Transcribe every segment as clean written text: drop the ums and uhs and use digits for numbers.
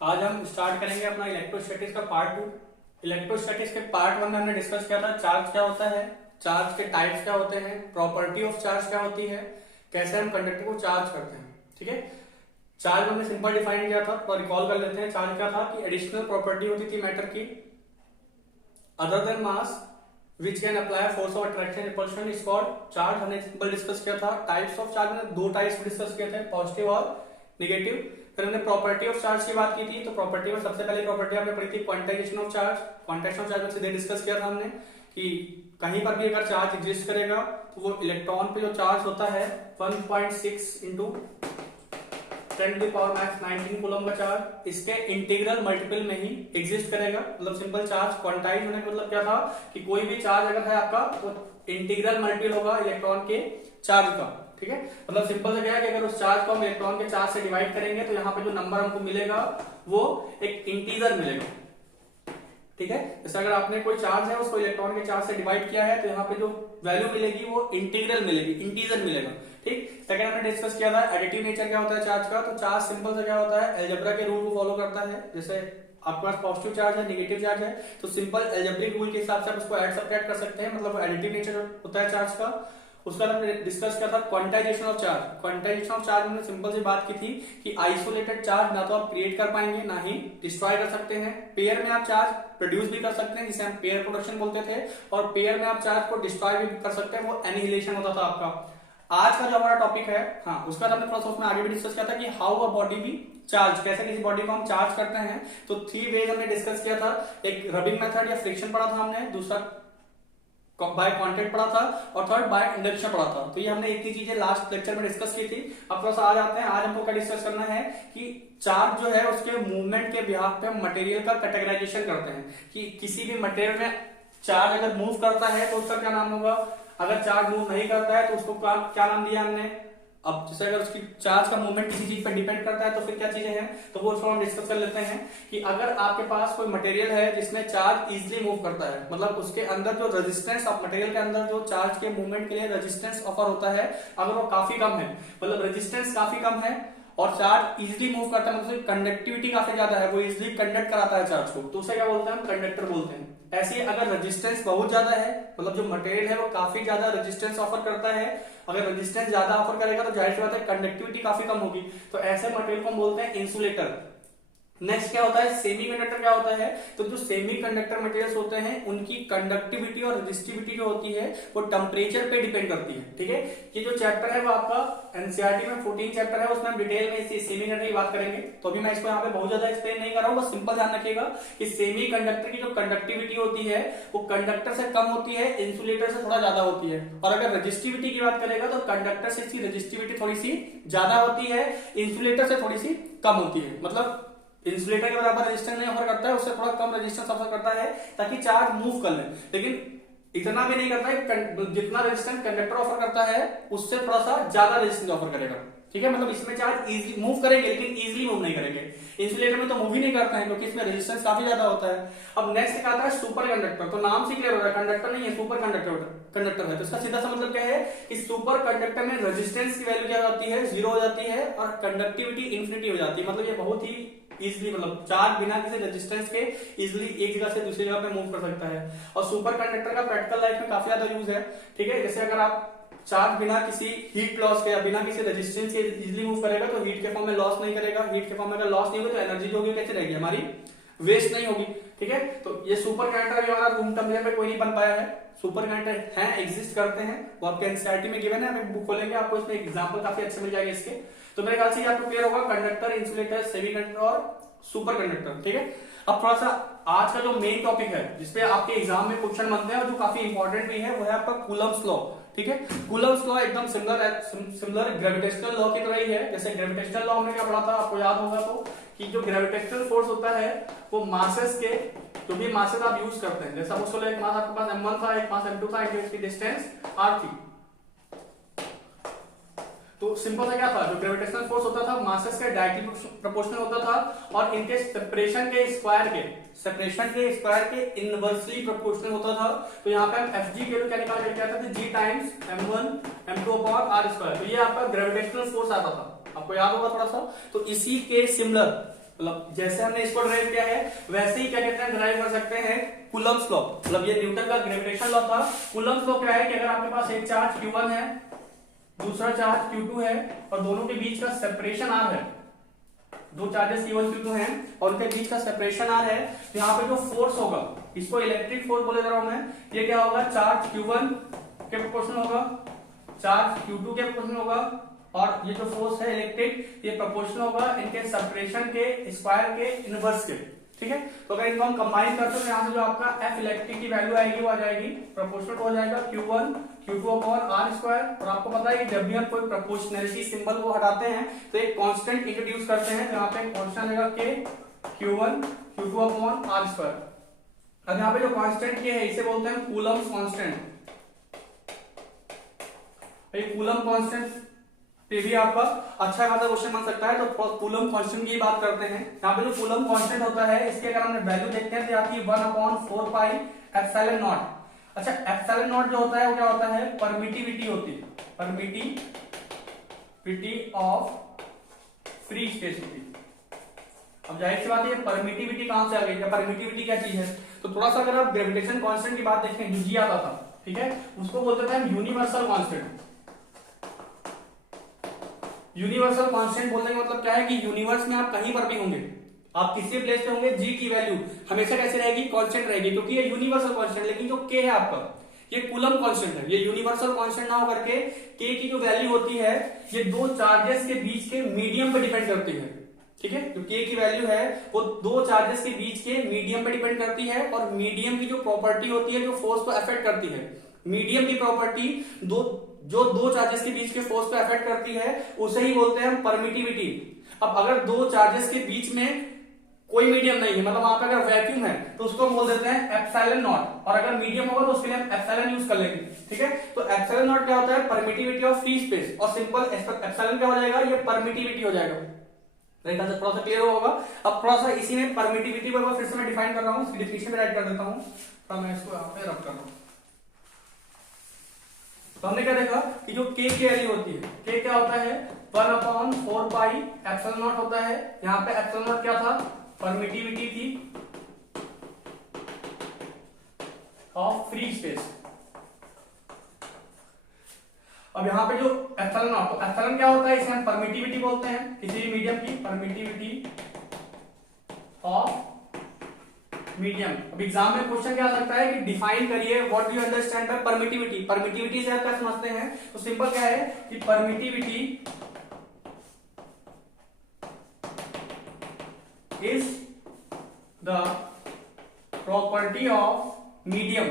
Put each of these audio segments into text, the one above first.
आज हम स्टार्ट करेंगे अपना इलेक्ट्रोस्टैटिक्स का पार्ट 2। इलेक्ट्रोस्टैटिक्स के पार्ट 1 में हमने डिस्कस किया था चार्ज क्या होता है, चार्ज के टाइप्स क्या होते हैं, प्रॉपर्टी ऑफ चार्ज क्या होती है, कैसे हम कंडक्टर को चार्ज करते हैं। ठीक है, चार्ज हमने सिंपल डिफाइन किया था तो रिकॉल कर लेते हैं। चार्ज क्या था कि एडिशनल प्रॉपर्टी होती थी मैटर की other then mass which can apply force of attraction repulsion is called charge. हमने सिंपल डिस्कस किया था। टाइप्स ऑफ चार्ज में दो टाइप्स डिस्कस किए थे, पॉजिटिव और नेगेटिव। फिर हमने प्रॉपर्टी ऑफ चार्ज की बात की थी, तो प्रॉपर्टी में सबसे पहले प्रॉपर्टी हमने पढ़ी थी quantization of charge. Quantization of charge में सीधे डिस्कस किया था हमने कि कहीं पर भी अगर चार्ज एग्जिस्ट करेगा तो वो इलेक्ट्रॉन पे जो चार्ज होता है 1.6 इंटू 10⁻⁹ कूलम का चार्ज इसके इंटीग्रल मल्टीपल में ही एग्जिस्ट करेगा। मतलब सिंपल चार्ज क्वांटाइज होने का मतलब क्या था कि कोई भी चार्ज अगर है आपका तो इंटीग्रल मल्टीपल होगा इलेक्ट्रॉन के चार्ज का। ठीक है, मतलब सिंपल से क्या है कि अगर उस चार्ज को हम इलेक्ट्रॉन के चार्ज से डिवाइड करेंगे तो यहाँ पे जो नंबर हमको मिलेगा वो एक इंटीजर मिलेगा। ठीक है, जैसे अगर आपने कोई चार्ज है उसको इलेक्ट्रॉन के चार्ज से डिवाइड किया है तो यहाँ पे जो वैल्यू मिलेगी वो इंटीग्रल मिलेगी, इंटीजर मिलेगा। ठीक, सेकंड हमने डिस्कस किया था एडिटिव नेचर क्या होता है चार्ज का। तो चार्ज सिंपल से क्या होता है, अलजेब्रा के रूल को फॉलो करता है। जैसे आपके पास पॉजिटिव चार्ज है, नेगेटिव चार्ज है, तो सिंपल अलजेब्रिक रूल के हिसाब से आप उसको ऐड सब्ट्रैक्ट कर सकते हैं। मतलब एडिटिव नेचर होता है चार्ज का। उसका हमने डिस्कस किया था quantization of charge. Quantization of charge में सिंपल सी बात की थी कि आइसोलेटेड चार्ज ना तो आप क्रिएट कर पाएंगे ना ही डिस्ट्रॉय कर सकते हैं। पेयर में आप चार्ज प्रोड्यूस भी कर सकते हैं जिसे हम पेयर प्रोडक्शन बोलते थे, और पेयर में आप चार्ज को डिस्ट्रॉय भी कर सकते हैं, वो एनिहिलेशन होता था आपका। आज का जो हमारा टॉपिक है, हाँ, उसका हमने थोड़ा सा उसमें आगे भी डिस्कस किया था कि how a body B charge, कैसे किसी बॉडी को हम चार्ज करते हैं। तो 3 वेज हमने डिस्कस किया था। एक रबिंग मेथड या फ्रिक्शन पढ़ा था हमने, दूसरा बाय कांटेक्ट पढ़ा था, और थर्ड बाय इंडक्शन पढ़ा था। तो ये हमने इतनी चीजें लास्ट लेक्चर में डिस्कस की थी। अब थोड़ा सा आ जाते हैं, आज हमको क्या डिस्कस करना है कि चार्ज जो है उसके मूवमेंट के बिहाफ पे हम मटेरियल का कैटेगराइजेशन करते हैं कि किसी भी मटेरियल में चार्ज अगर मूव करता है तो उसका क्या नाम होगा, अगर चार्ज मूव नहीं करता है तो उसको क्या नाम दिया हमने। अब जैसे अगर उसकी चार्ज का मूवमेंट किसी चीज पर डिपेंड करता है तो फिर क्या चीजें हैं, तो वो उसको हम डिस्कस कर लेते हैं कि अगर आपके पास कोई मटेरियल है जिसमें चार्ज इजीली मूव करता है, मतलब उसके अंदर जो रेजिस्टेंस ऑफ मटेरियल के अंदर जो चार्ज के मूवमेंट के लिए रेजिस्टेंस ऑफर होता है अगर वो काफी कम है, मतलब रेजिस्टेंस काफी कम है और चार्ज इजीली मूव करता है, मतलब कंडक्टिविटी काफी ज्यादा है, वो इजीली कंडक्ट कराता है चार्ज को, तो उसे क्या बोलते हैं हम, कंडक्टर बोलते हैं। ऐसे ही अगर रेजिस्टेंस बहुत ज्यादा है, मतलब जो मटेरियल है वो काफी ज्यादा रेजिस्टेंस ऑफर करता है, अगर रेजिस्टेंस ज्यादा ऑफर करेगा तो जाहिर सी बात है कंडक्टिविटी काफी कम होगी, तो ऐसे मटेरियल को हम बोलते हैं इंसुलेटर। नेक्स्ट क्या होता है, सेमीकंडक्टर क्या होता है। तो जो सेमीकंडक्टर मटेरियल्स होते हैं उनकी कंडक्टिविटी और रेजिस्टिविटी जो होती है वो टेम्परेचर पे डिपेंड करती है। ठीक है, ये जो चैप्टर है वो आपका एनसीईआरटी में 14 चैप्टर है, उसमें हम डिटेल में इसी सेमीकंडक्टर की बात करेंगे। तो अभी मैं इसको यहाँ पे बहुत ज्यादा एक्सप्लेन नहीं कर रहा हूँ, बस सिंपल ध्यान रखिएगा कि सेमीकंडक्टर की जो कंडक्टिविटी होती है वो कंडक्टर से कम होती है, इंसुलेटर से थोड़ा ज्यादा होती है। और अगर रेजिस्टिविटी की बात करेगा तो कंडक्टर से इसकी रेजिस्टिविटी थोड़ी सी ज्यादा होती है, इंसुलेटर से थोड़ी सी कम होती है। मतलब इंसुलेटर के बराबर रेजिस्टेंस नहीं ऑफर करता है, उससे थोड़ा कम रेजिस्टेंस ऑफर करता है ताकि चार्ज मूव कर ले, लेकिन इतना भी नहीं करता है, जितना रेजिस्टेंस कंडक्टर ऑफर करता है उससे थोड़ा सा ज्यादा रेजिस्टेंस ऑफर करेगा। ठीक है, मतलब इसमें चार्ज इजीली मूव करेंगे लेकिन इजीली मूव नहीं करेंगे। इंसुलेटर में तो मूव ही नहीं करते हैं क्योंकि इसमें रेजिस्टेंस काफी ज्यादा होता है। अब नेक्स्ट क्या आता है, सुपर कंडक्टर। तो नाम से क्लियर हो रहा है, कंडक्टर नहीं है, सुपर कंडक्टर है। तो इसका सीधा सा मतलब क्या है कि सुपर कंडक्टर में रेजिस्टेंस की वैल्यू क्या होती है, 0 हो जाती है और कंडक्टिविटी इंफिनिटी हो जाती है। मतलब ये बहुत ही इजिली, मतलब चार्ज बिना किसी रेजिस्टेंस के इजिली एक जगह से दूसरी जगह पे मूव कर सकता है। और सुपर कंडक्टर का प्रैक्टिकल लाइफ में काफी ज्यादा यूज है। ठीक है, जैसे अगर आप चार्ज बिना किसी हीट लॉस के या बिना किसी रेजिस्टेंस के इजिली मूव करेगा तो हीट के फॉर्म में लॉस नहीं करेगा। हीट के फॉर्म में अगर लॉस नहीं होगी तो एनर्जी जो होगी कैसे रहेगी, हमारी वेस्ट नहीं होगी। ठीक है, तो ये सुपर कंडक्टर अभी हमारा रूम टेम्परेचर पे कोई नहीं बन पाया है। सुपर कंडक्टर हैं, एग्जिस्ट करते हैं, वो आपके एनसीईआरटी में गिवन है। हम एक बुक खोलेंगे आपको इसमें एग्जांपल काफी अच्छे मिल जाएंगे इसके। तो मेरे ख्याल से आपको क्लियर होगा कंडक्टर, इंसुलेटर, सेमीकंडक्टर और सुपर कंडक्टर। ठीक है, अब थोड़ा सा आज का जो मेन टॉपिक है जिसपे आपके एग्जाम में क्वेश्चन बनते हैं और जो काफी इंपॉर्टेंट भी है वो है आपका कूलम्स लॉ। ठीक है, कूलम्स लॉ एकदम सिमिलर ग्रेविटेशनल लॉ की तरह ही है। जैसे ग्रेविटेशनल लॉ हमने क्या पढ़ा था, आपको याद होगा तो, कि जो ग्रेविटेशनल फोर्स होता है वो मासेस के, जो भी मासेस आप यूज करते हैं, जैसा उसको एक मास आपके पास m1 था, एक मास m2 था, इसकी डिस्टेंस r थी। तो सिंपल सा क्या था, जो ग्रेविटेशनल फोर्स होता था मासेस के डायरेक्टली प्रोपोर्शनल होता था और इनके सेपरेशन के स्क्वायर के इनवर्सली प्रोपोर्शनल होता था। तो यहाँ पे हम Fg की वैल्यू क्या निकाल के आते थे, G times m1 m2 upon r square. तो ये आपका ग्रेविटेशनल फोर्स आता था, आपको याद होगा थोड़ा सा। तो इसी के सिमिलर मतलब जैसे हमने इसको ड्राइव किया है वैसे ही क्या कहते हैं ड्राइव कर सकते हैं कूलम्ब्स लॉ। मतलब ये न्यूटन का ग्रेविटेशन लॉ था। कूलम्ब्स लॉ क्या है कि अगर आपके पास एक चार्ज Q1 है, दूसरा चार्ज Q2 है और दोनों के बीच का सेपरेशन R है, दो चार्जेस Q1 Q2 हैं और उनके बीच का सेपरेशन R है, तो यहाँ पे जो फोर्स होगा इसको इलेक्ट्रिक फोर्स बोले जा रहा हूं मैं। ये क्या होगा, चार्ज Q1 के प्रोपोर्शनल होगा, चार्ज Q2 के प्रोपोर्शनल होगा और ये जो फोर्स है इलेक्ट्रिक ये प्रोपोर्शनल होगा इनके सेपरेशन के स्क्वायर के इनवर्स के। ठीक है, तो अगर इनको हम कंबाइन करते हैं तो यहाँ से जो आपका F इलेक्ट्रिक की वैल्यू आएगी वो आ जाएगी प्रोपोर्शनल हो जाएगा Q1 Q2 upon R square. और आपको पता है कि जब भी हम कोई प्रोपोर्शनलिटी सिंबल को हटाते हैं तो एक कांस्टेंट इंट्रोड्यूस करते हैं, तो यहाँ पे कांस्टेंट आएगा K Q1 Q2 upon R square. अब यहाँ पे जो कांस्टेंट K है इसे बोलते हैं कूलम्ब कांस्टेंट। कूलम्ब कांस्टेंट पे भी आपका अच्छा खासा क्वेश्चन बन सकता है, तो कूलम्ब कांस्टेंट की बात करते हैं। यहाँ पे जो कूलम्ब कांस्टेंट होता है इसके अगर हमने वैल्यू देखते हैं तो आती है 1/4 पाई एप्सिलॉन नॉट। अच्छा, एप्सिलॉन नॉट जो होता है वो क्या होता है, परमिटिविटी होती है, परमिटिविटी ऑफ फ्री स्पेस होती है। अब जाहिर सी बात है परमिटिविटी कहां से आ गई, परमिटिविटी क्या चीज है, तो थोड़ा सा अगर आप ग्रेविटेशन कांस्टेंट की बात देखें जो जी आता था, ठीक है, उसको बोलते थे यूनिवर्सल कांस्टेंट। यूनिवर्सल कांस्टेंट बोलने का मतलब क्या है कि यूनिवर्स में आप कहीं पर भी होंगे, आप किसी प्लेस पे होंगे, जी की वैल्यू हमेशा कैसे रहेगी, कांस्टेंट रहेगी, क्योंकि ये यूनिवर्सल कांस्टेंट। लेकिन जो के है आपका ये कूलम्ब कांस्टेंट है, ये यूनिवर्सल कांस्टेंट ना होकर के के की जो वैल्यू होती है ये दो चार्जेस के बीच के मीडियम पे डिपेंड करती है। ठीक है, जो के की वैल्यू है वो दो चार्जेस के बीच के मीडियम पे डिपेंड करती है और मीडियम की जो प्रॉपर्टी होती है जो फोर्स को अफेक्ट करती है, मीडियम की प्रॉपर्टी जो दो चार्जेस के बीच के फोर्स को अफेक्ट करती है उसे ही बोलते हैं हम परमिटिविटी। अब अगर दो चार्जेस के बीच में कोई मीडियम नहीं है, मतलब वहां पे अगर वैक्यूम है तो उसको हम बोल देते हैं एप्सिलॉन नॉट, और अगर मीडियम होगा तो उसके लिए हम एप्सिलॉन यूज कर लेंगे। ठीक है, तो एप्सिलॉन नॉट क्या होता है, परमिटिविटी ऑफ फ्री स्पेस, और सिंपल एप्सिलॉन क्या हो जाएगा, ये परमिटिविटी हो जाएगा। थोड़ा सा क्लियर होगा। अब थोड़ा सा इसी में परमिटिविटी को फिर से मैं डिफाइन कर रहा हूँ, इसकी डिफिनेशन राइट कर देता हूँ, तो मैं इसको यहाँ पे रख कर रहा हूँ। तो हमने क्या देखा कि जो k की वैल्यू होती है, k क्या होता है 1/4 पाई एप्सिलॉन नॉट होता है। यहाँ पे एप्सिलॉन नॉट क्या था, परमिटिविटी थी ऑफ फ्री स्पेस। अब यहाँ पे जो एप्सिलॉन नॉट, तो एप्सिलॉन क्या होता है, इसे हम परमिटिविटी बोलते हैं किसी भी मीडियम की, परमिटिविटी ऑफ मीडियम। अब एग्जाम में क्वेश्चन क्या आ सकता है कि डिफाइन करिए what do you understand by permittivity. Permittivity से आप क्या समझते हैं, तो सिंपल क्या है कि permittivity is the property of medium.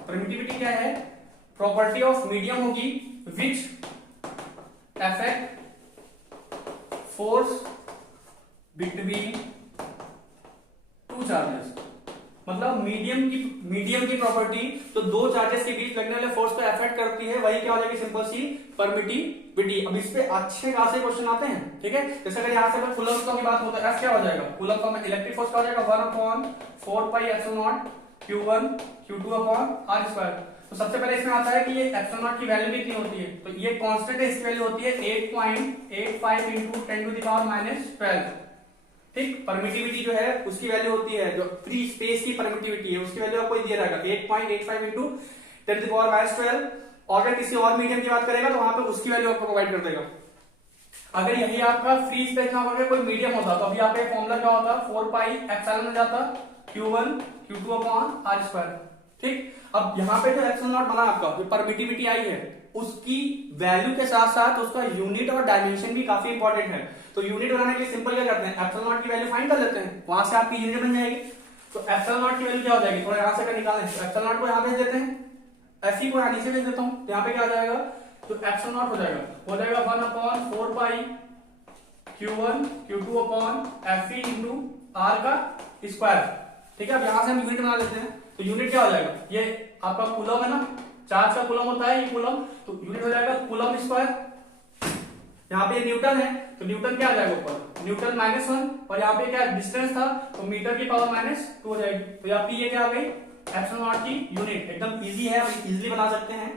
Permittivity क्या है, प्रॉपर्टी ऑफ मीडियम होगी which affect force between two charges. मतलब मीडियम की प्रॉपर्टी तो दो चार्जेस के बीच लगने वाले फोर्स को अफेक्ट करती है, वही क्या हो जाएगी, सिंपल सी परमिटिविटी। अब इस पे अच्छे खासे क्वेश्चन आते हैं। ठीक है, जैसे अगर यहाँ से कूलम्ब लॉ की बात होता है, F क्या हो जाएगा, कूलम्ब लॉ में इलेक्ट्रिक फोर्स क्या हो जाएगा 1/4 pi epsilon not Q1 Q2 upon R square. तो सबसे पहले इसमें आता है कि ये एप्सिलॉन नॉट की वैल्यू कितनी होती है, तो ये कांस्टेंट है, इसकी वैल्यू होती है 8.85 इंटू 10⁻12। ठीक, परमिटिविटी जो है उसकी वैल्यू होती है, जो फ्री स्पेस की परमिटिविटी है उसकी वैल्यू आपको दिया रहेगा 8.85 इंटू 10⁻12। और अगर किसी और मीडियम की बात करेगा तो वहां पे उसकी वैल्यू आपको प्रोवाइड कर देगा। अगर यही आपका फ्री स्पेस ना होकर कोई मीडियम होता तो अभी आपका फॉर्मूला क्या होता, 4 पाई एप्सिलॉन में जाता Q1 Q2 upon R square. ठीक, अब यहाँ पे जो एप्सिलॉन नॉट बना आपका, जो परमिटिविटी आई है उसकी वैल्यू के साथ साथ उसका यूनिट और डायमेंशन भी काफी इंपॉर्टेंट है। तो यूनिट बनाने के लिए सिंपल क्या करते हैं, एप्सिलॉन नॉट की वैल्यू फाइंड कर लेते हैं, वहां से आपकी यूनिट बन जाएगी। तो एप्सिलॉन नॉट की वैल्यू क्या हो जाएगी, थोड़ा यहाँ से अगर निकालें तो एप्सिलॉन नॉट को यहाँ भेज देते हैं, एफ को यहाँ नीचे भेज देता हूँ, तो यहाँ पे क्या आ जाएगा, तो एप्सिलॉन नॉट हो जाएगा 1/4 पाई Q1 Q2 upon F into R का स्क्वायर। ठीक है, अब यहाँ से हम यूनिट बना लेते हैं, तो यूनिट क्या हो जाएगा, ये आपका कूलम है ना, चार्ज का कूलम होता है ये कूलम, तो यूनिट हो जाएगा कूलम स्क्वायर। यहाँ पे न्यूटन है तो न्यूटन क्या आ जाएगा ऊपर, न्यूटन -1, और यहाँ पे क्या डिस्टेंस था तो मीटर की पावर -2 हो जाएगी। तो यहाँ पे ये क्या आ गई, एप्सिलॉन नॉट की यूनिट। एकदम इजी है, हम इजीली बना सकते हैं।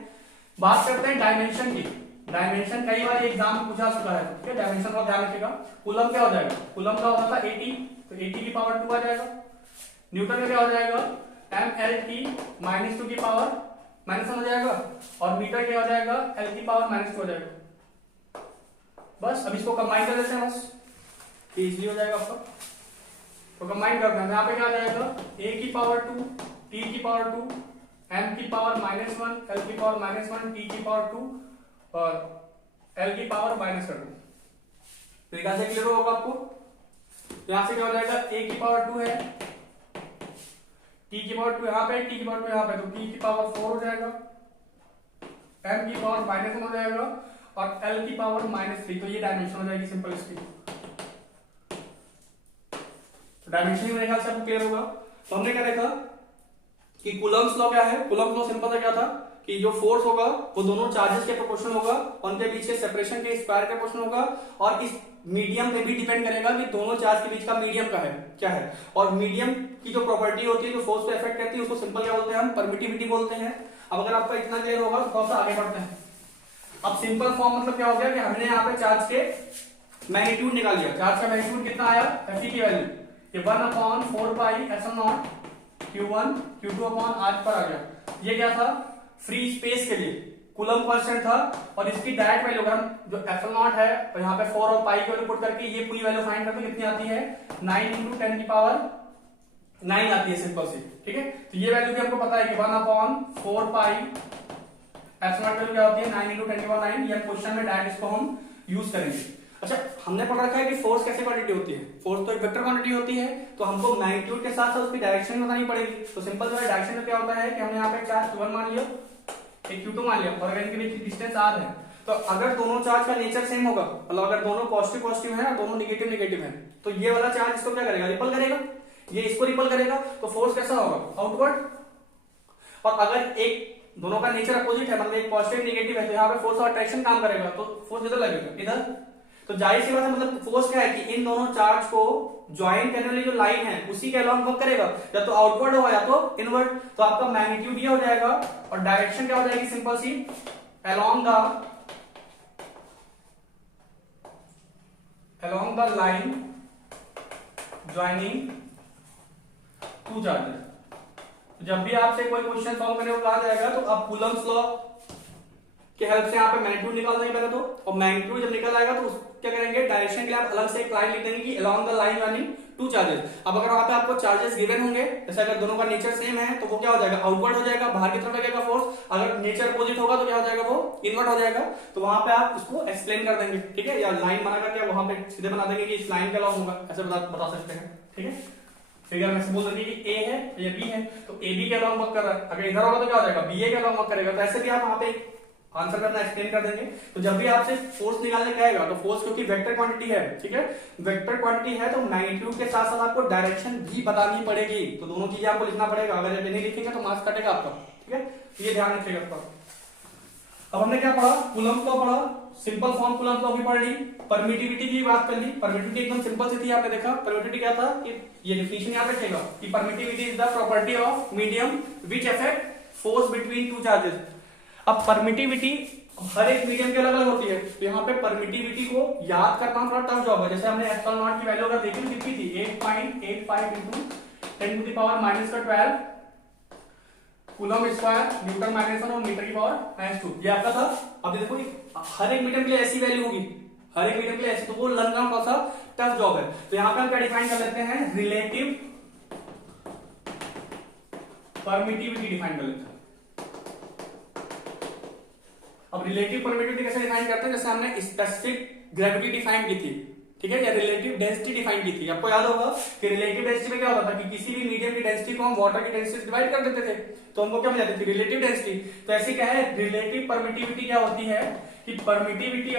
बात करते हैं डायमेंशन की। डायमेंशन कई बार एग्जाम में पूछा चुका है, ठीक है, डायमेंशन का ध्यान रखिएगा। कूलम क्या हो जाएगा, कूलम का होता था 80, तो 80 की पावर 2 आ जाएगा। न्यूटन का क्या हो जाएगा, mLt माइनस 2 की पावर माइनस 1 हो जाएगा, और मीटर क्या हो जाएगा, L की पावर माइनस 2 हो जाएगा। बस अब इसको कंबाइन कर देते हैं, बस इजीली हो जाएगा आपका। तो कंबाइन करते हैं, यहाँ पे क्या आ जाएगा, a की पावर 2, t की पावर 2, m की पावर माइनस 1, l की पावर माइनस 1, t की पावर 2 और l की पावर माइनस 2। तरीका से क्लियर होगा आपको। यहां से क्या हो जाएगा, a की पावर 2 है, t की पावर 2 यहाँ पे, t की पावर 2 यहाँ पे, तो t की पावर 4 हो जाएगा, m की पावर माइनस 1 हो जाएगा और l की पावर माइनस 3। तो ये डायमेंशन हो जाएगी सिंपल इसकी। डायमेंशन मेरे ख्याल से आपको क्लियर होगा। तो हमने क्या देखा कि कूलम्स लॉ क्या है। कूलम्स लॉ सिंपल सा क्या था कि जो फोर्स होगा वो दोनों चार्जेस के प्रोपोर्शनल होगा, उनके बीच के सेपरेशन के स्क्वायर के प्रोपोर्शनल होगा, और इस मीडियम पे भी डिपेंड करेगा कि दोनों चार्ज के बीच का मीडियम का है क्या है। और मीडियम की जो प्रॉपर्टी होती है जो फोर्स को इफेक्ट करती है उसको सिंपल क्या बोलते हैं, हम परमिटिविटी बोलते हैं। अब अगर आपका इतना क्लियर होगा तो थोड़ा सा आगे बढ़ते हैं। अब सिंपल फॉर्म मतलब क्या हो गया कि हमने यहाँ पे चार्ज के मैग्नीट्यूड निकाल लिया। चार्ज का मैग्नीट्यूड कितना आया, F की वैल्यू ये 1/4πε0 Q1 Q2 अपॉन r पर आ गया। ये क्या था, फ्री स्पेस के लिए कूलम कांस्टेंट था, और इसकी डायरेक्ट वैल्यू अगर हम जो ε0 है और यहाँ पे 4 और पाई की वैल्यू पुट करके ये पूरी वैल्यू फाइंड करते कितनी आती है, 9 × 10 की पावर 9 आती है सिंपल सी, ठीक है। तो ये वैल्यू भी आपको पता है कि 1/4πε0 वैल्यू क्या होती है, 9 × 10 की पावर 9। ये क्वेश्चन में डायरेक्ट इसको हम यूज करेंगे। अच्छा, हमने पढ़ रखा है कि फोर्स कैसे क्वांटिटी होती है, फोर्स तो एक वेक्टर क्वांटिटी होती है, तो हमको मैग्नीट्यूड के साथ साथ उसकी डायरेक्शन भी बतानी पड़ेगी। तो सिंपल जो है डायरेक्शन में क्या होता है कि हमने यहाँ पे चार्ज Q1 मान लिया, एक Q2 मान लिया, और अगर इनके बीच डिस्टेंस r है, तो अगर दोनों चार्ज का नेचर सेम होगा, मतलब अगर दोनों पॉजिटिव पॉजिटिव है और दोनों निगेटिव निगेटिव है, तो ये वाला चार्ज इसको क्या करेगा, रिपल करेगा, ये इसको रिपल करेगा, तो फोर्स कैसा होगा, आउटवर्ड। और अगर एक दोनों का नेचर अपोजिट है, मतलब एक पॉजिटिव निगेटिव है, तो यहाँ पे फोर्स ऑफ अट्रैक्शन काम करेगा, तो फोर्स इधर लगेगा इधर। तो जाहिर सी बात है, मतलब फोर्स क्या है कि इन दोनों चार्ज को ज्वाइन करने वाली जो लाइन है उसी के अलॉन्ग वर्क करेगा, या तो आउटवर्ड होगा या तो इनवर्ड। तो आपका मैग्नीट्यूड ये हो जाएगा और डायरेक्शन क्या हो जाएगी, सिंपल सी along the line joining two charges। जब भी आपसे कोई क्वेश्चन सॉल्व करने को कहा जाएगा तो आप कूलम्स लॉ के हेल्प से यहाँ पे मैग्नीट्यूड निकाल देंगे पहले तो, और मैग्नीट्यूड जब निकल आएगा तो क्या करेंगे, डायरेक्शन के लिए आप अलग से एक लाइन लिख देंगे कि along the line running two charges। अब अगर वहां पे आपको चार्जेस गिवन होंगे, जैसे अगर दोनों का नेचर सेम है तो वो क्या हो जाएगा, आउटवर्ड हो जाएगा, बाहर की तरफ लगेगा फोर्स। अगर नेचर अपोजिट होगा तो क्या हो जाएगा, वो इनवर्ट हो जाएगा। तो वहां पे आप उसको एक्सप्लेन कर देंगे, ठीक है, या लाइन बना करके वहां पे सीधे बना देंगे कि इस लाइन के अलॉन्ग होगा, ऐसे बता सकते हैं, ठीक है। फिगर में से बोल देंगे कि ए है या बी है, तो ए बी के अलॉन्ग वर्क कर रहा है, अगर इधर होगा तो क्या हो जाएगा, बी ए के अलॉन्ग वर्क करेगा। तो ऐसे भी आप वहां पे आंसर करना एक्सप्लेन कर देंगे। तो जब भी आपसे फोर्स निकालने का आएगा तो फोर्स क्योंकि वेक्टर क्वांटिटी है, ठीक है, वेक्टर क्वांटिटी है, तो मैग्नीट्यूड के साथ साथ आपको डायरेक्शन भी बतानी पड़ेगी। तो दोनों चीजें आपको लिखना पड़ेगा, अगर नहीं लिखेंगे तो मार्क्स कटेगा आपका, ठीक है। तो ये ध्यान रखिएगा आपका। अब हमने क्या पढ़ा, कूलम्ब लॉ पढ़ा, सिंपल फॉर्म कूलम्ब लॉ भी पढ़ ली, परमिटिविटी की बात कर ली। परमिटिविटी एकदम सिंपल सी थी, आपने देखा परमिटिविटी क्या था कि ये डेफिनेशन याद रखिएगा कि permittivity is the property of medium which affect force between two charges. अब परमिटिविटी हर एक मीडियम की अलग अलग होती है, तो यहाँ पे परमिटिविटी को याद करना थोड़ा टफ जॉब है। जैसे हमने ε0 की वैल्यू अगर देखी कितनी थी, 8.85 × 10⁻⁻12 कूलम स्क्वायर, न्यूटन -1 और मीटर की पावर -2, ये आपका था। अब देखो हर एक मीडियम के लिए ऐसी वैल्यू होगी, हर एक मीडियम के लिए ऐसी, तो वो लर्न करना थोड़ा सा टफ जॉब है। तो यहाँ पे हम क्या डिफाइन कर लेते हैं, रिलेटिव परमिटिविटी डिफाइन कर लेते हैं। अब रिलेटिव परमिटिविटी कैसे डिफाइन करते हैं, जैसे हमने स्पेसिफिक ग्रेविटी डिफाइन की थी, ठीक है, या रिलेटिव डेंसिटी डिफाइन की थी। आपको याद होगा कि रिलेटिव डेंसिटी में क्या होता था कि किसी भी मीडियम की डेंसिटी को हम वाटर की डेंसिटी से डिवाइड कर देते थे, तो हमको क्या मिल जाती थी, रिलेटिव डेंसिटी। तो ऐसी क्या है, रिलेटिव परमिटिविटी क्या होती है कि permittivity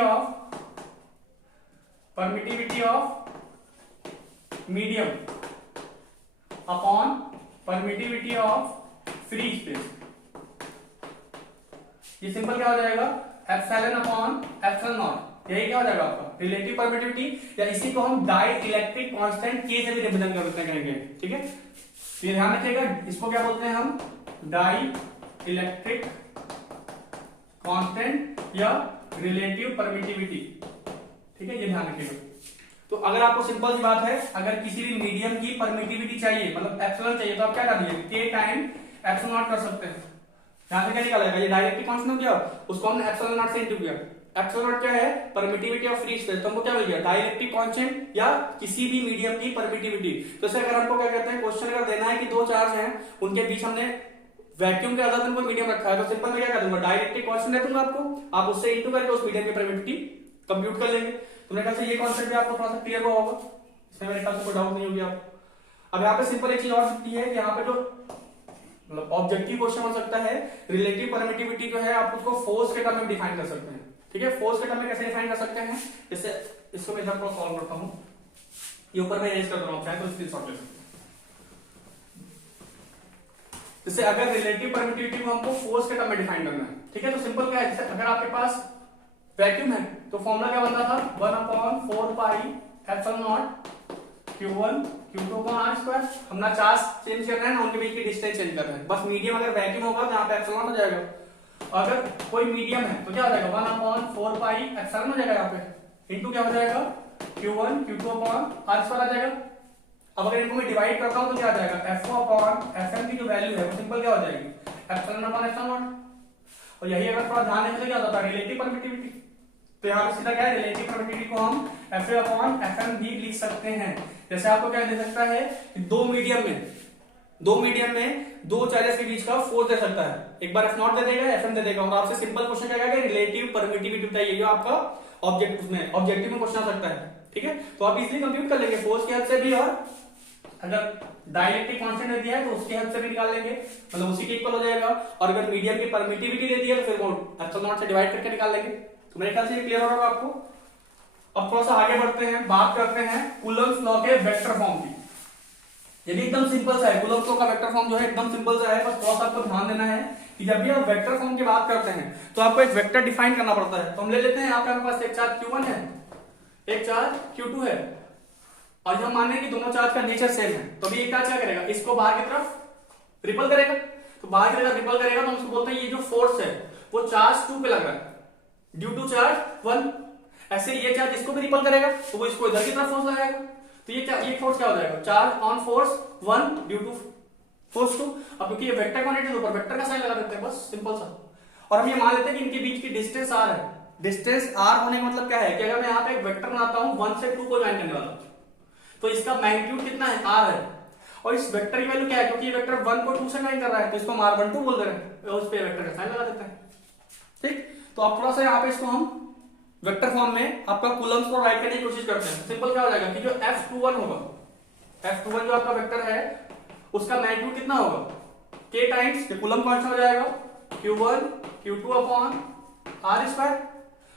of medium upon permittivity of free space. ये सिंपल क्या हो जाएगा, एप्सिलॉन अपॉन एप्सिलॉन। यही क्या हो जाएगा आपका रिलेटिव परमिटिविटी, या इसी को हम डाई इलेक्ट्रिक कांस्टेंट के से भी रिप्रेजेंट करते करेंगे, ठीक है। ये ध्यान रखिएगा, इसको क्या बोलते हैं हम, डाई इलेक्ट्रिक कांस्टेंट या रिलेटिव परमिटिविटी। ठीक है, ये ध्यान रखिएगा। तो अगर आपको सिंपल सी बात है, अगर किसी भी मीडियम की परमिटिविटी चाहिए, मतलब एप्सिलॉन चाहिए, तो आप क्या कर दीजिए, के टाइम एप्सिलॉन नॉट कर सकते हैं। यहां से क्या निकालेगा, ये डायरेक्टली कांस्टेंट हो गया, उसको हमने एप्सिलॉन नॉट से इंटू किया। एप्सिलॉन नॉट क्या है, परमिटिविटी ऑफ फ्री स्पेस, तो हमको क्या मिल गया, डायरेक्टली कांस्टेंट या किसी भी मीडियम की परमिटिविटी। तो जैसे अगर हमको क्या कहते हैं, क्वेश्चन अगर देना है कि दो चार्ज हैं, उनके बीच हमने वैक्यूम के आधार पर कोई मीडियम रखा है, तो सिंपल मैं क्या कर दूंगा, डायरेक्टली कांस्टेंट दे दूंगा आपको, आप उससे इंटू करके उस मीडियम की परमिटिविटी कंप्यूट कर लेंगे। तो मेरे ख्याल से ये कॉन्सेप्ट भी आपको थोड़ा सा क्लियर हुआ होगा, इसमें मेरे ख्याल से कोई डाउट नहीं होगी आपको। अब यहाँ पे सिंपल एक चीज और सकती है कि यहाँ पे जो मतलब ऑब्जेक्टिव क्वेश्चन हो सकता है, रिलेटिव परमिटिविटी जो है आप उसको फोर्स के टर्म में डिफाइन कर सकते हैं। ठीक है, फोर्स के टर्म में कैसे डिफाइन कर सकते हैं, जैसे इसको मैं एग्जांपल सॉल्व करता हूं, ये ऊपर मैं इरेज कर रहा हूं, चाहे तो स्क्रीनशॉट ले सकते हैं। जैसे अगर रिलेटिव परमिटिविटी को हमको फोर्स के टर्म में डिफाइन करना है, ठीक है, तो सिंपल क्या है, जैसे अगर आपके पास वैक्यूम है तो फॉर्मूला क्या बनता था, 1/4 pi epsilon not Q1 Q2 को r²। हम ना चार्ज चेंज कर रहे हैं ना उनके बीच की डिस्टेंस चेंज कर रहे हैं, बस मीडियम अगर वैक्यूम होगा तो यहाँ पे एप्सिलॉन हो जाएगा। अगर कोई मीडियम है तो क्या हो जाएगा, 1/4 पाई एप्सिलॉन हो जाएगा यहाँ पे, इंटू क्या हो जाएगा, Q1 Q2 r² आ जाएगा। अब अगर इनको मैं डिवाइड करता हूं तो क्या आ जाएगा, F/Fm की जो वैल्यू है वो सिंपल क्या हो जाएगी, एप्सिलॉन/एप्सिलॉन नॉट। और यही अगर थोड़ा ध्यान देने से क्या होता है, रिलेटिव परमिटिविटी। तो यहाँ पे सीधा क्या है, रिलेटिव परमिटिविटी को हम FA/Fm भी लिख सकते हैं। जैसे आपको क्या दे सकता है, दो मीडियम में दो चार्जेस के बीच का फोर्स दे सकता है, एक बार F0 दे देगा, Fm दे देगा, और आपसे सिंपल क्वेश्चन क्या कहेगा, रिलेटिव परमिटिविटी बताइए, जो आपका ऑब्जेक्टिव में क्वेश्चन आ सकता है। ठीक है, तो आप इजीली कंप्यूट कर लेंगे फोर्स की हेल्प से भी, और अगर डायरेक्टली कांस्टेंट दे दिया है तो उसकी हेल्प से भी निकाल लेंगे, मतलब उसी के इक्वल हो जाएगा। और अगर मीडियम की परमिटिविटी दे दी है तो फिर वो एप्सिलॉन नॉट से डिवाइड करके निकाल लेंगे। तो मेरे ख्याल से ये क्लियर होगा आपको। अब थोड़ा सा आगे बढ़ते हैं, बात करते हैं कूलम्स लॉ के वेक्टर फॉर्म की। ये भी एकदम सिंपल सा है, कूलम्स लॉ का वेक्टर फॉर्म जो है एकदम सिंपल सा है, बस थोड़ा सा आपको ध्यान देना है कि जब भी आप वेक्टर फॉर्म की बात करते हैं तो आपको एक वेक्टर डिफाइन करना पड़ता है। तो हम ले लेते हैं, आपके पास एक चार्ज Q1 है, एक चार्ज Q2 है, और हम मान लें कि दोनों चार्ज का नेचर सेम है, तो अभी एक चार्ज क्या करेगा, इसको बाहर की तरफ रिपल करेगा। तो बाहर की तरफ रिपल करेगा तो हम उसको बोलते हैं ये जो फोर्स है वो चार्ज 2 पे लग रहा है ड्यू टू चार्ज 1। ऐसे ये चार्ज इसको भी रिपल करेगा तो वो इसको इधर की तरफ फोर्स लगाएगा, तो ये फोर्स क्या हो जाएगा, charge on force 1 due to force 2। अब क्योंकि ये वेक्टर क्वांटिटी ऊपर वेक्टर का साइन लगा देते हैं, बस सिंपल सा। और हम ये मान लेते हैं कि इनके बीच की डिस्टेंस r है। डिस्टेंस r होने का मतलब क्या है कि अगर मैं यहाँ पे एक वेक्टर बनाता हूं 1 से 2 को ज्वाइन करने वाला, तो इसका मैग्नीट्यूड कितना है, r है, और इस वेक्टर की वैल्यू क्या है, क्योंकि ये वेक्टर 1 को 2 से ज्वाइन कर रहा है तो इसको हम r12 बोल दे रहे हैं, और उस पे वेक्टर का साइन लगा देते हैं। ठीक, तो आप थोड़ा सा यहाँ पे इसको हम वेक्टर फॉर्म में आपका कूलम्स को राइट करने की कोशिश करते हैं। सिंपल क्या हो जाएगा कि जो F21 होगा, F21 जो आपका वेक्टर है उसका मैग्नीट्यूड कितना होगा, k टाइम्स ये कूलम कांस्टेंट हो जाएगा Q1 Q2 अपॉन r²।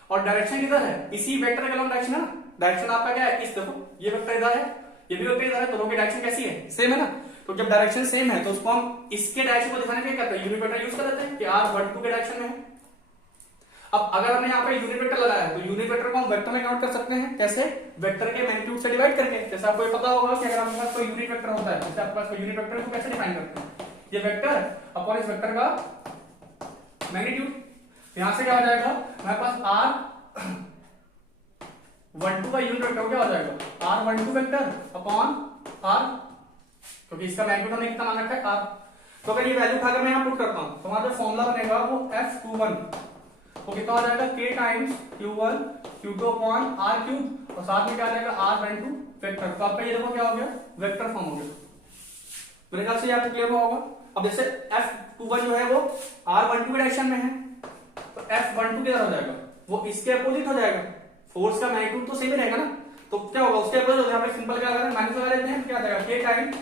और डायरेक्शन किधर है, इसी वेक्टर का डायरेक्शन है ना, डायरेक्शन आपका क्या है, इस देखो ये वेक्टर इधर है, ये भी वेक्टर इधर है, दोनों की डायरेक्शन कैसी है, सेम है ना। तो जब डायरेक्शन सेम है तो उसको हम इसके डायरेक्शन को दिखाने के लिए क्या करते हैं, यूनिट वेक्टर यूज कर लेते हैं कि r12 के डायरेक्शन में है। अब अगर हमने यहाँ पे यूनिट वेक्टर लगाया है तो यूनिट वेक्टर को हम वेक्टर में कन्वर्ट कर सकते हैं, कैसे, वेक्टर के मैग्नीट्यूड से डिवाइड करके। जैसे आपको ये पता होगा कि अगर आपके पास कोई यूनिट वेक्टर होता है, जैसे आपके पास कोई यूनिट वेक्टर को कैसे डिफाइन करते हैं, ये वेक्टर अपॉन इस वेक्टर का मैग्नीट्यूड। यहां से क्या हो जाएगा, हमारे पास r12 का यूनिट वेक्टर क्या हो जाएगा, r12 वेक्टर अपॉन r, क्योंकि इसका मैग्नीट्यूड हमने कितना मान रखा है r। तो अगर ये वैल्यू उठाकर मैं यहां पुट करता हूं तो हमारा जो फॉर्मूला बनेगा वो F21 तो कितना हो जाएगा, k times Q1 Q2 upon r3, और साथ में क्या आ जाएगा r12 वेक्टर। तो आपका ये देखो क्या हो गया, वेक्टर फॉर्म हो गया। मेरे ख्याल से ये आपको क्लियर होगा। अब जैसे F21 जो है वो r12 के डायरेक्शन में है तो F12 किधर हो जाएगा, वो इसके अपोजिट हो जाएगा, फोर्स का मैग्नीट्यूड तो सेम ही रहेगा ना, तो क्या होगा उसके अपोजिट। यहाँ पे सिंपल क्या करें, माइनस लगा देते हैं, क्या आ जाएगा k times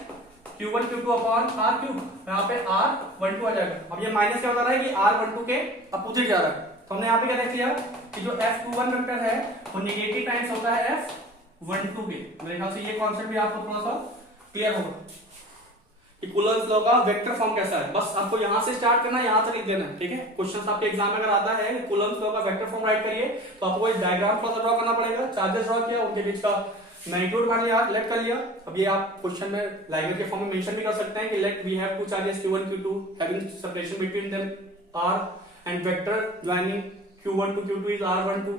Q1 Q2 upon r3, यहाँ पे r12 आ जाएगा। अब ये माइनस क्या बता रहा है कि r12 के अपोजिट जा रहा है, तो हमने यहाँ पे क्या देख लिया कि जो F21 वेक्टर है वो नेगेटिव टाइम्स होता है F12 के। मेरे ख्याल से ये कॉन्सेप्ट भी आपको थोड़ा सा क्लियर होगा कि कूलम्स लॉ का वेक्टर फॉर्म कैसा है। बस आपको यहां से स्टार्ट करना है, यहां तक लिख देना है, ठीक है। क्वेश्चन आपके एग्जाम में अगर आता है कूलम्स लॉ का वेक्टर फॉर्म राइट करिए तो आपको एक डायग्राम थोड़ा सा ड्रॉ करना पड़ेगा। चार्जेस ड्रॉ किया, उनके बीच का मैग्नीट्यूड मान लिया, लेट कर लिया। अब ये आप क्वेश्चन में लाइब्रेरी के फॉर्म में मेंशन भी कर सकते हैं कि let we have two charges Q1 Q2 having separation between them r and vector joining Q1 to Q2 is R12,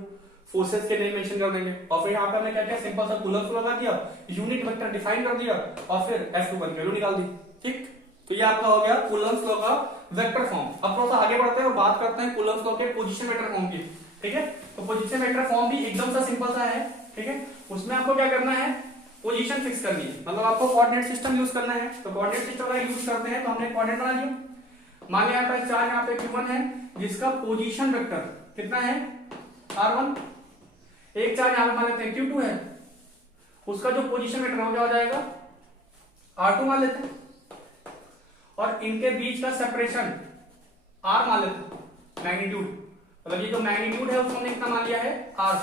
forces के नेम मेंशन कर देंगे, और फिर यहाँ पे हमने क्या किया, सिंपल सा कूलम्स लगा दिया, यूनिट वेक्टर डिफाइन कर दिया, और फिर F21 वैल्यू निकाल दी। ठीक, तो ये आपका हो गया कूलम्स लॉ का वेक्टर फॉर्म। अब थोड़ा सा आगे बढ़ते हैं और बात करते हैं कूलम्स लॉ के पोजीशन वेक्टर फॉर्म की। ठीक है, तो पोजीशन वेक्टर फॉर्म भी एकदम सा सिंपल सा है। ठीक है, उसमें आपको क्या करना है, पोजीशन फिक्स करनी है, मतलब आपको कोऑर्डिनेट सिस्टम यूज करना है। तो कोऑर्डिनेट सिस्टम का यूज करते हैं, तो हमने कोऑर्डिनेट बना लिया। मान लिया यहाँ पे चार्ज यहाँ पे Q1 है, जिसका पोजीशन वेक्टर कितना है, R1। एक चार्ज यहाँ पे मान लेते हैं Q2 है, उसका जो पोजीशन वेक्टर हो जाएगा R2 मान लेते हैं, और इनके बीच का सेपरेशन R मान लेते हैं, मैग्नीट्यूड, मतलब ये जो मैग्नीट्यूड है उसको हमने कितना मान लिया है, R।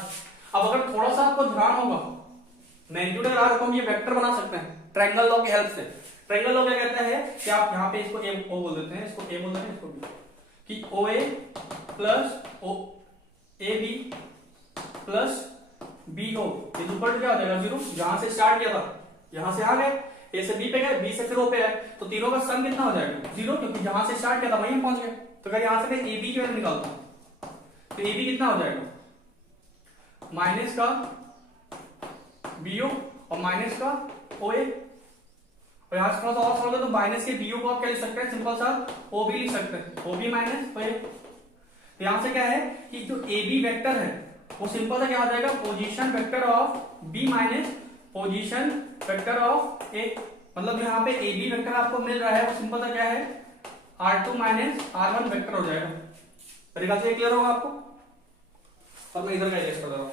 अब अगर थोड़ा सा आपको ध्यान होगा, मैग्नीट्यूड और R को हम ये वेक्टर बना सकते हैं ट्रायंगल लॉ की हेल्प से। ट्रायंगल लॉ क्या कहता है कि आप यहाँ पे इसको A O बोल देते हैं, इसको A बोल देते हैं, इसको B, कि OA plus AB plus BO is equal to क्या हो जाएगा, 0। जहां से स्टार्ट किया था, यहां से आ गए, A से B पे गए, B से फिर O पे आए, तो तीनों का सम कितना हो जाएगा, 0, क्योंकि जहां से स्टार्ट किया था वहीं पहुंच गए। तो अगर यहां से मैं AB की वैल्यू निकालता हूं, तो AB कितना हो जाएगा, माइनस का BO और माइनस का OA, और यहां से थोड़ा सा और सॉल्व करें तो माइनस के BO को आप क्या लिख सकते हैं, सिंपल सा OB लिख सकते हैं, OB माइनस OA। तो यहां से क्या है कि जो AB वेक्टर है वो सिंपल सा क्या हो जाएगा, position vector of B minus position vector of A। मतलब यहाँ पे AB वेक्टर आपको मिल रहा है वो सिंपल सा क्या है, R2 माइनस R1 वेक्टर हो जाएगा। मेरे ख्याल से क्लियर होगा आपको, और मैं इधर का एडजस्ट कर रहा हूं।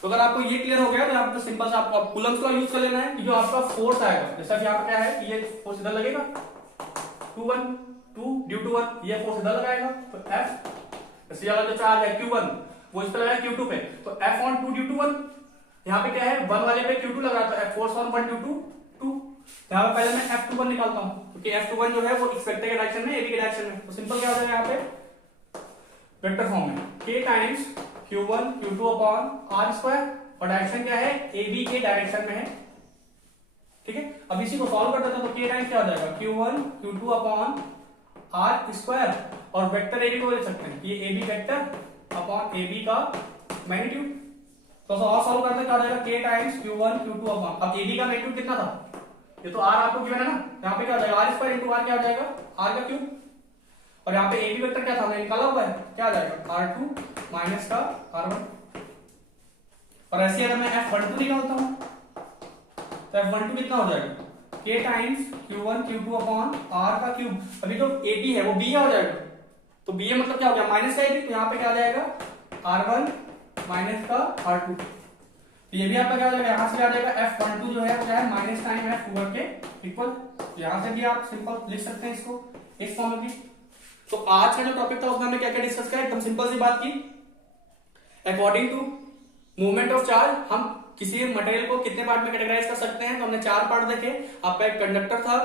तो अगर आपको ये क्लियर हो गया तो आपको सिंपल सा आपको कूलम्स लॉ यूज कर लेना है कि जो आपका फोर्स आएगा, जैसा कि यहाँ पे क्या है कि ये फोर्स इधर लगेगा 2 ड्यू टू 1, ये फोर्स इधर लगाएगा, तो F जैसे वाला जो चार्ज है Q1 वो इस पे लगा Q2 पे, तो F ऑन 2 ड्यू टू 1। यहाँ पे क्या है 1 वाले पे Q2 लगा, तो F force on 1 due to 2। यहाँ पे पहले मैं F21 निकालता हूँ, क्योंकि F21 जो है वो इस वेक्टर के डायरेक्शन में, AB के डायरेक्शन में, तो सिंपल क्या हो जाएगा यहाँ पे वेक्टर फॉर्म में K times Q1 Q2 upon R square, और डायरेक्शन क्या है, AB के डायरेक्शन में है। ठीक है, अब इसी को सॉल्व कर देते हैं, तो K टाइम्स क्या हो जाएगा, Q1 Q2 upon R square, और वेक्टर AB को ले सकते हैं, ये AB वेक्टर अपॉन AB का मैग्नीट्यूड। तो और सॉल्व करते हैं, क्या हो जाएगा, K times Q1 Q2 upon, अब AB का मैग्नीट्यूड कितना था, ये तो R आपको गिवन है ना, यहाँ पे क्या हो जाएगा, R स्क्वायर इंटू R क्या हो जाएगा, R का क्यूब, और यहाँ पे AB वेक्टर क्या था हमने निकाला हुआ है, क्या आ जाएगा, R2 माइनस का R1। और ऐसे अगर मैं F12 निकालता हूं तो F12 कितना हो जाएगा, K times Q1 Q2 upon R का क्यूब। अभी जो AB है वो B हो जाएगा, तो B मतलब क्या हो गया, माइनस का AB, तो यहाँ पे क्या आ जाएगा, R1 माइनस का R2। तो ये भी आपका क्या हो जाएगा, यहाँ से क्या आ जाएगा, F12 जो है वो क्या है, माइनस टाइम F21 के इक्वल। यहाँ से भी आप सिंपल लिख सकते हैं इसको इस फॉर्म की। तो आज का जो टॉपिक था उसमें हमने क्या क्या डिस्कस किया, एकदम सिंपल सी बात की, according to movement of charge हम किसी मटेरियल को कितने पार्ट में कैटेगराइज कर सकते हैं। तो हमने 4 पार्ट देखे, आपका एक कंडक्टर था,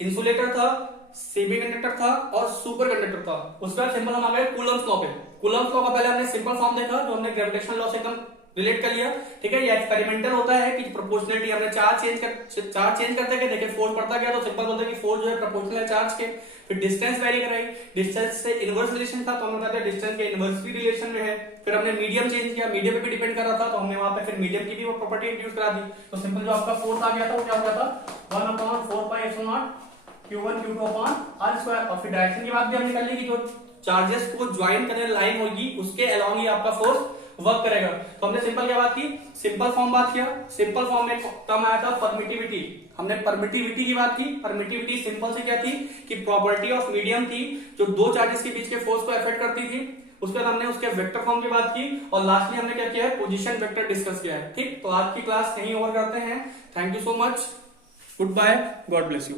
इंसुलेटर था, सेमी कंडक्टर था और सुपर कंडक्टर था। उसके बाद सिंपल हम आ गए कूलम्स लॉ पे। कूलम्स लॉ का पहले हमने सिंपल फॉर्म देखा, जो हमने ग्रेविटेशनल लॉ से एकदम रिलेट कर लिया। ठीक है, ये एक्सपेरिमेंटल होता है कि प्रोपोर्शनलिटी हमने चार्ज चेंज करते गए, देखिए फोर्स बढ़ता गया तो सिंपल बोलते हैं कि फोर्स जो है प्रोपोर्शनल है चार्ज के। फिर डिस्टेंस वेरी कराई, डिस्टेंस से इनवर्स रिलेशन था तो हम बताते हैं डिस्टेंस के इनवर्सली रिलेशन में है। फिर हमने मीडियम चेंज किया, मीडियम पे भी डिपेंड कर रहा था तो हमने वहां पे फिर मीडियम की भी वो प्रॉपर्टी इंट्रोड्यूस करा दी। तो सिंपल जो आपका फोर्स आ गया था वो क्या हो गया था 1/4πε0 Q1 Q2 upon R square. और फिर डायरेक्शन की बात भी हमने कर ली कि जो चार्जेस को ज्वाइन करने लाइन होगी उसके अलोंग ही आपका फोर्स वर्क करेगा। तो हमने सिंपल क्या बात की, सिंपल फॉर्म बात किया। सिंपल फॉर्म में टर्म आया था परमिटिविटी, हमने परमिटिविटी की बात की। परमिटिविटी सिंपल से क्या थी कि प्रॉपर्टी ऑफ मीडियम थी जो दो चार्जेस के बीच के फोर्स को अफेक्ट करती थी। उसके बाद हमने उसके वेक्टर फॉर्म की बात की और लास्टली हमने क्या किया है, पोजीशन वेक्टर डिस्कस किया है। ठीक, तो आज की क्लास यहीं ओवर करते हैं। Thank you so much, goodbye, God bless you.